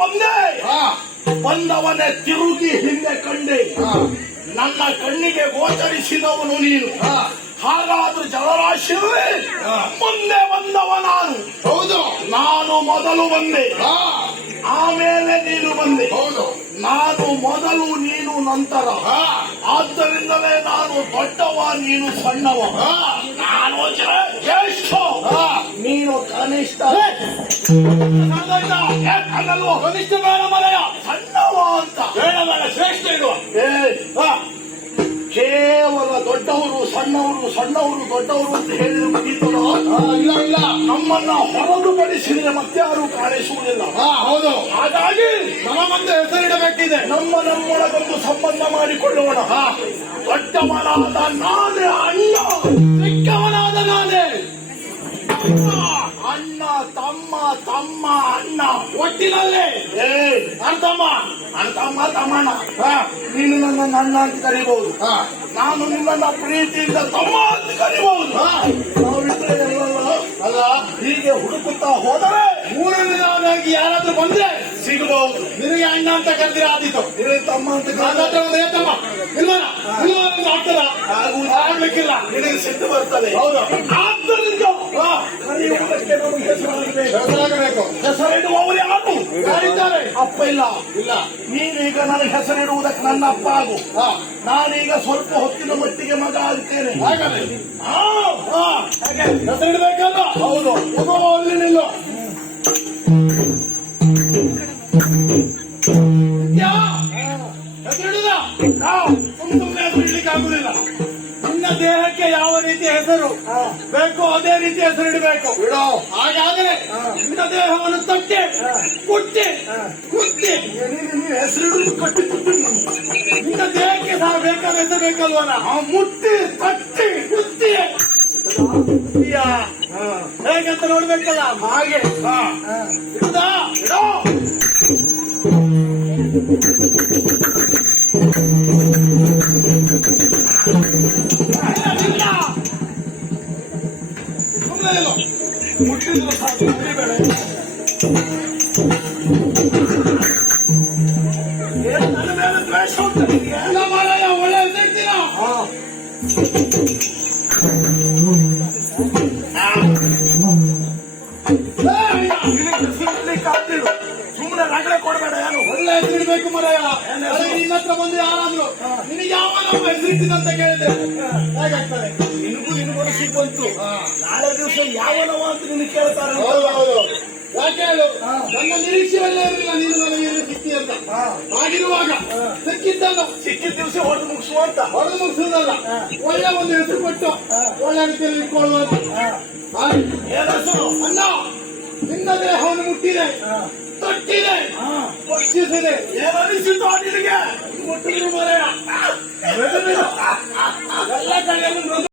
ಬಂದೆ. ಬಂದವನೇ ತಿರುಗಿ ಹಿಂದೆ ಕಂಡೆ. ನನ್ನ ಕಣ್ಣಿಗೆ ಗೋಚರಿಸಿದವನು ನೀನು. ಹಾಗಾದ್ರೂ ಜಲರಾಶಿಯೇ ಮುಂದೆ ಬಂದವ ನಾನು. ಹೌದು, ನಾನು ಮೊದಲು ಬಂದೆ, ಆಮೇಲೆ ನೀನು ಬಂದೆ. ಹೌದು, ನಾನು ಮೊದಲು ನೀನು ನಂತರ. ಆದ್ದರಿಂದಲೇ ನಾನು ದೊಡ್ಡವ, ನೀನು ಸಣ್ಣವ. ನಾನು ಜ್ಯೇಷ್ಠ, ನೀನು ಕನಿಷ್ಠ. ಕನಿಷ್ಠ ಬೇಡ ಮಲಯ, ಸಣ್ಣವ ಅಂತ ಬೇಡ ಬೇಡ, ಶ್ರೇಷ್ಠ ಇರುವ. ಕೇವಲ ದೊಡ್ಡವರು ಸಣ್ಣವರು, ಸಣ್ಣವರು ದೊಡ್ಡವರು ಅಂತ ಹೇಳಿದ್ರೆ ಮುಗೀತಲ್ಲ. ಇಲ್ಲ ಇಲ್ಲ, ನಮ್ಮನ್ನ ಹೊರತುಪಡಿಸಿದ್ರೆ ಮತ್ತಾರು ಕಾಣಿಸುವುದಿಲ್ಲ. ಹೌದು, ಹಾಗಾಗಿ ನಮ್ಮ ಮುಂದೆ ಹೆಸರಿಡಬೇಕಿದೆ. ನಮ್ಮೊಳಗೊಂದು ಸಂಬಂಧ ಮಾಡಿಕೊಳ್ಳೋಣ. ದೊಡ್ಡವನಾದ ನಾನೇ ಅಣ್ಣ, ಚಿಕ್ಕವನಾದ ನಾನೇ ಅಣ್ಣ, ತಮ್ಮ, ತಮ್ಮ ಅಣ್ಣ, ಒಟ್ಟಿನಲ್ಲೇ ಅಣ್ತಮ್ಮ, ಅಣ್ತಮ್ಮ ತಮ್ಮಣ್ಣ. ನೀನು ನನ್ನ ಅಣ್ಣ ಅಂತ ಕರಿಬಹುದು, ನಾನು ನಿನ್ನನ್ನ ಪ್ರೀತಿಯಿಂದ ತಮ್ಮ ಅಂತ ಕರಿಬಹುದು. ನಾವಿದ್ರೆ ಅಲ್ಲ, ಹೀಗೆ ಹುಡುಕುತ್ತಾ ಹೋದರೆ ಮೂರನೇದಾಗಿ ಯಾರಾದ್ರೂ ಬಂದ್ರೆ ಸಿಗಬಹುದು. ನಿನಗೆ ಅಣ್ಣ ಅಂತ ಕರೆದಿರ ಆದೀತು, ನಿನಗೆ ತಮ್ಮ ಅಂತ ತಮ್ಮ ಆಗ್ತದ ಆಗ್ಲಿಕ್ಕಿಲ್ಲ, ನಿನಗೆ ಸಿಟ್ಟು ಬರ್ತದೆ. ಹೌದು, ಆದ್ದರಿಂದ ಕರೆಯುವುದಕ್ಕೆ ನಮಗೆ ಹೆಸರಾಗಬೇಕು. ಹೆಸರಿಡುವವರು ಯಾರು ಯಾರಿದ್ದಾರೆ? ಅಪ್ಪ ಇಲ್ಲ. ಇಲ್ಲ, ನೀನೀಗ ನನಗೆ ಹೆಸರಿಡುವುದಕ್ಕೆ ನನ್ನ ಅಪ್ಪ ಆಗು. ನಾನೀಗ ಸ್ವಲ್ಪ ಹೊತ್ತಿನ ಮಟ್ಟಿಗೆ ಮಗ ಆಗ್ತೇನೆ. ಹಾಗಾದ್ರೆ ಹಾಗೆ ಹೆಸರಿಡಬೇಕಲ್ಲ. ಹೌದು, ಅಲ್ಲಿ ನಿಲ್ಲ. ಹೆಸರಿಡುದ ಸುಮ್ಮನೆ ಹೆಸರಿಡ್ಲಿಕ್ಕೆ ಆಗುದಿಲ್ಲ. ನಿನ್ನ ದೇಹಕ್ಕೆ ಯಾವ ರೀತಿ ಹೆಸರು ಬೇಕು ಅದೇ ರೀತಿ ಹೆಸರಿಡಬೇಕು. ಹಾಗಾದರೆ ನಿನ್ನ ದೇಹವನ್ನು ತಟ್ಟಿ ಕುಟ್ಟಿ ಕುತ್ತಿ ಹೆಸರಿಡುವುದು ಕಟ್ಟಿ ನಿನ್ನ ದೇಹಕ್ಕೆ ಸಹ ಬೇಕಾದ ಹೆಸರು ಬೇಕಲ್ವನ? ಮುಟ್ಟಿ ತಟ್ಟಿ ಕುತ್ತಿ ಹೇಗಂತ ನೋಡ್ಬೇಕಲ್ಲ. ಹಾಗೆ ಇಡುದಾ? ಮುಟ್ಟಿದ್ರು ಸಾಕು, ಮುಟ್ಟಿಬೇಡ. ನನ್ನ ಮೇಲೆ ದ್ವೇಷ ಉಂಟು ನಿನಗೆ? ಒಳ್ಳೆ ಹೆಸರಿಡ್ತೀನ. ಹೆಸರಿಡ್ಲಿಕ್ಕಾಗ್ತಿಲ್ಲ, ಸುಮ್ಮನೆ ರಗಳೆ ಕೊಡಬೇಡ. ಏನು ಒಳ್ಳೆ ಹೆಸರಿಡ್ಬೇಕು ಮರಯ. ನಿನ್ನ ಹತ್ರ ಬಂದು ಯಾರಾದ್ರು ನಿನಗೆ ಯಾವ ನಾವು ಹೆಸರಿಟ್ಟಿದಂತ ಕೇಳಿದ್ರೆ ಹೇಗಾಗ್ತದೆ? ನಿನಗೂ ಸಿಗ್ಬಂತು. ನಾಳೆ ದಿವಸ ಯಾವನವ ಅಂತ ನಿನಗೆ ಕೇಳ್ತಾರೆ. ಯಾಕೆ ಹೇಳು? ನನ್ನ ನಿರೀಕ್ಷೆಯಲ್ಲೇ ಇರಲಿಲ್ಲ ನೀನು ನನಗೆ ಸಿಕ್ಕಿ ಅಂತ. ಆಗಿರುವಾಗ ಸಿಕ್ಕಿದ ದಿವಸ ಹೊಡೆದು ಮುಗಿಸುವಂತ. ಹೊಡೆದು ಮುಗಿಸುವುದಲ್ಲ, ಒಳ್ಳೆ ಒಂದು ಹೆಸರು ಕೊಟ್ಟು ಒಳ್ಳೆ ರೀತಿಯಲ್ಲಿ ಇಟ್ಕೊಳ್ಳುವಂತ. ಏನೆಸರು? ಅಣ್ಣ, ನಿನ್ನ ದೇಹವನ್ನು ಮುಟ್ಟಿದೆ, ತೊಟ್ಟಿದೆ, ಸ್ಪರ್ಶಿಸಿದೆ. ಏನನಿಸಿತು ನಿನಗೆ? ಮುಟ್ಟಿದ್ರು ಮರೆಯ ಎಲ್ಲ ಕಡೆಯಲ್ಲೂ